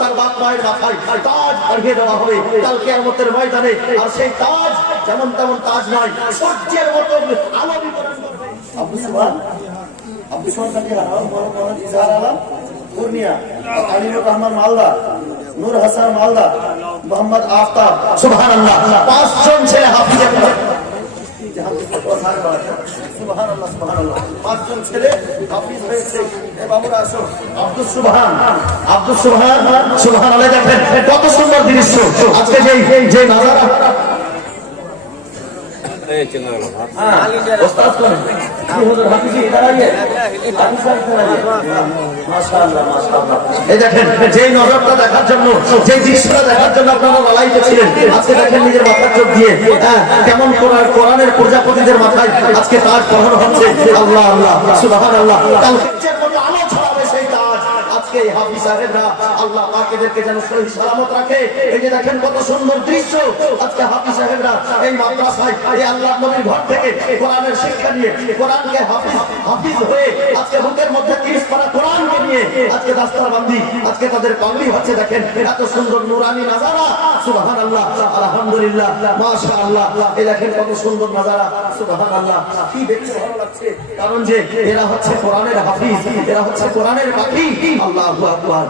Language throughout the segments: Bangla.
তার বাপ মায়ের মাথায় তাজ পরিয়ে দেওয়া হবে কাল কিয়ামতের ময়দানে। আর সেই তাজ যেমন তেমন তাজ নয়, সূর্যের মতো আলোকিত করবে। আব্দুল সুবহান তাকে ইজহার আলম পূর্ণিয়া, আলিমুর রহমান মালদা, নূর হাসান মালদা, মোহাম্মদ আফতাব, সুবহানাল্লাহ, 5 জন ছেলে হাফিজ। সুবহানাল্লাহ, সুবহানাল্লাহ, 5 জন ছেলে হাফিজ হয়েছে। বাবুরা আসো, আব্দুল সুবহান, আব্দুল সুবহান, সুবহানাল্লাহ। দেখেন কত সুন্দর দৃশ্য আজকে যে নাজারা। যে নজরটা দেখার জন্য, যে দৃশ্যটা দেখার জন্য আপনারা লড়াইতে ছিলেন, আজকে দেখেন নিজের মাথার চোখ দিয়ে কেমন কোরআনের প্রজাপতিদের মাথায় আজকে তাজ পড়ানো হচ্ছে। আল্লাহ আল্লাহ, সুবহানাল্লাহ। আলো ছড়াবে সেই তাজ। আজকে হাফিজ সাহেবরা আল্লাহ পাক এদেরকে যেন সহি সালামত রাখে। এই যে দেখেন কত সুন্দর দৃশ্য আজকে হাফিজ সাহেবরা এই মাদ্রাসায়, এই আল্লাহর নবীর ঘর থেকে কোরআনের শিক্ষা নিয়ে, কোরআনকে হাফিজ হয়ে আজকে বুকের মধ্যে 30 পারা কোরআনকে নিয়ে আজকে দাস্তারবন্দি, আজকে তাদের পাগড়ি হচ্ছে। দেখেন এত সুন্দর নুরানি নাজারা। সুবহানাল্লাহ, আলহামদুলিল্লাহ, মাশাআল্লাহ। এই দেখেন কত সুন্দর নাজারা। সুবহানাল্লাহ, কি দেখতে ভালো লাগছে। কারণ যে এরা হচ্ছে কোরআনের হাফিজ, এরা হচ্ছে কোরআনের পাখি। আল্লাহু আকবার।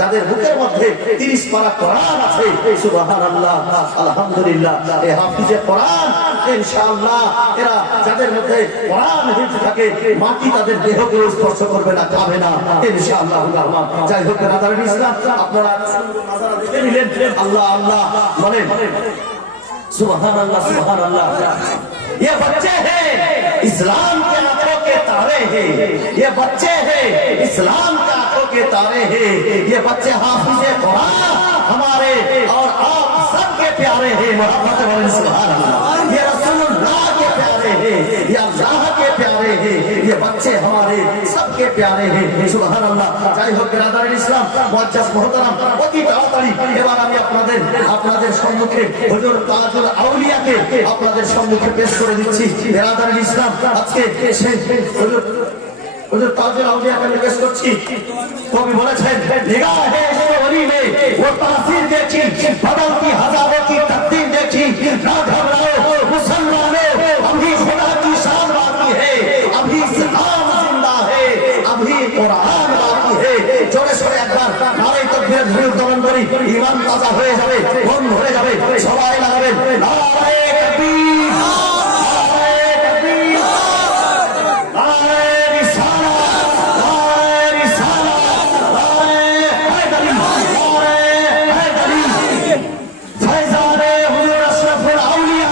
যাদের বুকের মধ্যে 30 পারা কোরআন আছে। সুবহানাল্লাহ, আলহামদুলিল্লাহ। এই হাফিজে কোরআন ইনশাআল্লাহ এরা যাদের মধ্যে কোরআন হিফজ থাকে, মাটি তাদের দেহকে স্পর্শ করবে না, খাবে না ইনশাআল্লাহ। যাই হোক রাদারুল ইসলাম, আপনারা নাজারা দেখে নিলেন। আল্লাহ আল্লাহ বলেন, সুবহানাল্লাহ, সুবহানাল্লাহ। ये बच्चे हैं इस्लाम के आंखों के तारे हैं, ये बच्चे हैं इस्लाम के आंखों के तारे हैं, ये बच्चे हाफिज़े कुरान हमारे और आप सबके प्यारे हैं। मोहब्बत वाले सुभान अल्लाह। ये रसूलुल्लाह के प्यारे हैं, ये अल्लाह के प्यारे हैं, ये बच्चे हमारे सबके प्यारे हैं। सुभान अल्लाह। যাই হোক বিরাদারিল ইসলাম, মুআজ্জাজ মুহতারাম, অতি তাড়াতাড়ি এবার আমি আপনাদের সম্মুখে হুজুর তাজুল আউলিয়াকে আপনাদের সম্মুখে পেশ করে দিচ্ছি। বিরাদারিল ইসলাম, আজকে হুজুর তাজুল আউলিয়াকে আমি পেশ করছি। কবি বলেছেন, নিগাহে ওলি মে वो तासीर देखी, बदलती हजारों की तकदीर देखी, ना घबराओ मुसलमानों, अभी खुदा की शान बाकी है, अभी इस्लाम जिंदा है, अभी कुरान बाकी है। জোরে সরে একবার নারে তাকবীর ধ্বনি উত্তোলন করি। ঈমান তাজা হয়ে যাবে, মন ভরে যাবে। সবাই লাগাবেন নারে তাকবীর, নারে তাকবীর, নারে রিসালাত, নারে রিসালাত, নারে হায়দারি, নারে হায়দারি। ফয়জানে হুজুর আশরাফুল আউলিয়া,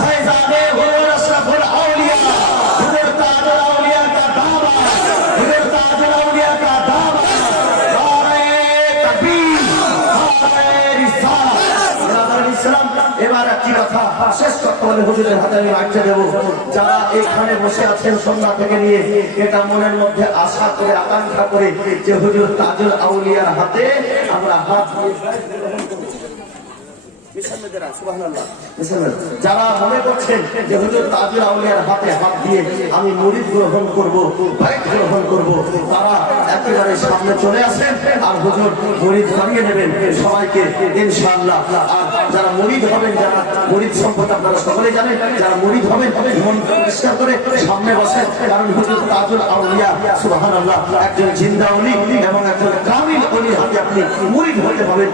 ফয়জানে হুজুর আশরাফুল আউলিয়া, হুজুর তাজুল আউলিয়া का दावा, হুজুর তাজুল আউলিয়া का दावा। এবার একটি কথা শেষ করতে হলে হুজুরের হাতে আমি রাখতে দেবো। যারা এখানে বসে আছেন সন্ধ্যা থেকে নিয়ে, এটা মনের মধ্যে আশা করে আকাঙ্ক্ষা করে যে হুজুর তাজুল আউলিয়ার হাতে আমরা হাত যারা মনে করছেন যে হুজুর তাজুল আউলিয়ার হাতে হাত দিয়ে আমি মুরিদ গ্রহণ করবো, বাইত গ্রহণ করবো, তারা একেবারে সামনে চলে আসেন আর হুজুর মুরিদ বানিয়ে নেবেন সবাইকে ইনশাআল্লাহ। আর যারা মুরিদ হবেন, যারা মুরিদ সম্পর্কে আপনারা সকলে জানেন, যারা মুরিদ হবেন মন পরিষ্কার করে সামনে বসেন। কারণ হুজুর তাজুল আউলিয়া সুবহানাল্লাহ একজন জিন্দা ওলি এবং একজন কামিল ওলির হাতে আপনি মুরিদ হতে পারবেন।